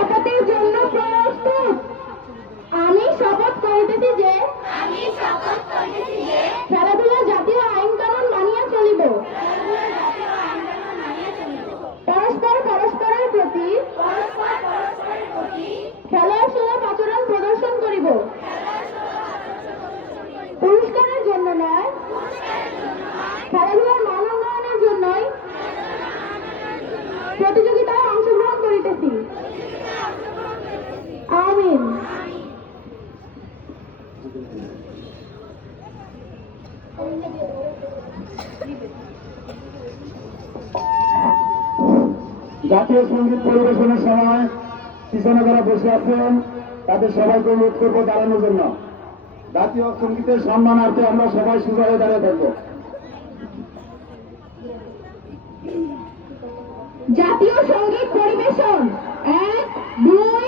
শপথের জন্য প্রস্তুত। আমি শপথ করিতেছি যে খেলাধুলা জাতীয় আইন কানুন মানিয়া চলিব। পরস্পর পরস্পরের প্রতি খেলার সুলভ আচরণ প্রদর্শন করিব। পুরস্কারের জন্য নয়, খেলাধুলার মান উন্নয়নের জন্যই প্রতিযোগিতায় অংশগ্রহণ করিতেছি। আমিন। জাতীয় সঙ্গীত পরিবেশনের সময় পিছনে যারা বসে আছেন তাদের সবাইকে অনুরোধ করবো দাঁড়ানোর জন্য। জাতীয় সঙ্গীতের সম্মানার্থে আমরা সবাই সোজা হয়ে দাঁড়িয়ে থাকবো। জাতীয় সঙ্গীত পরিবেশন 1, 2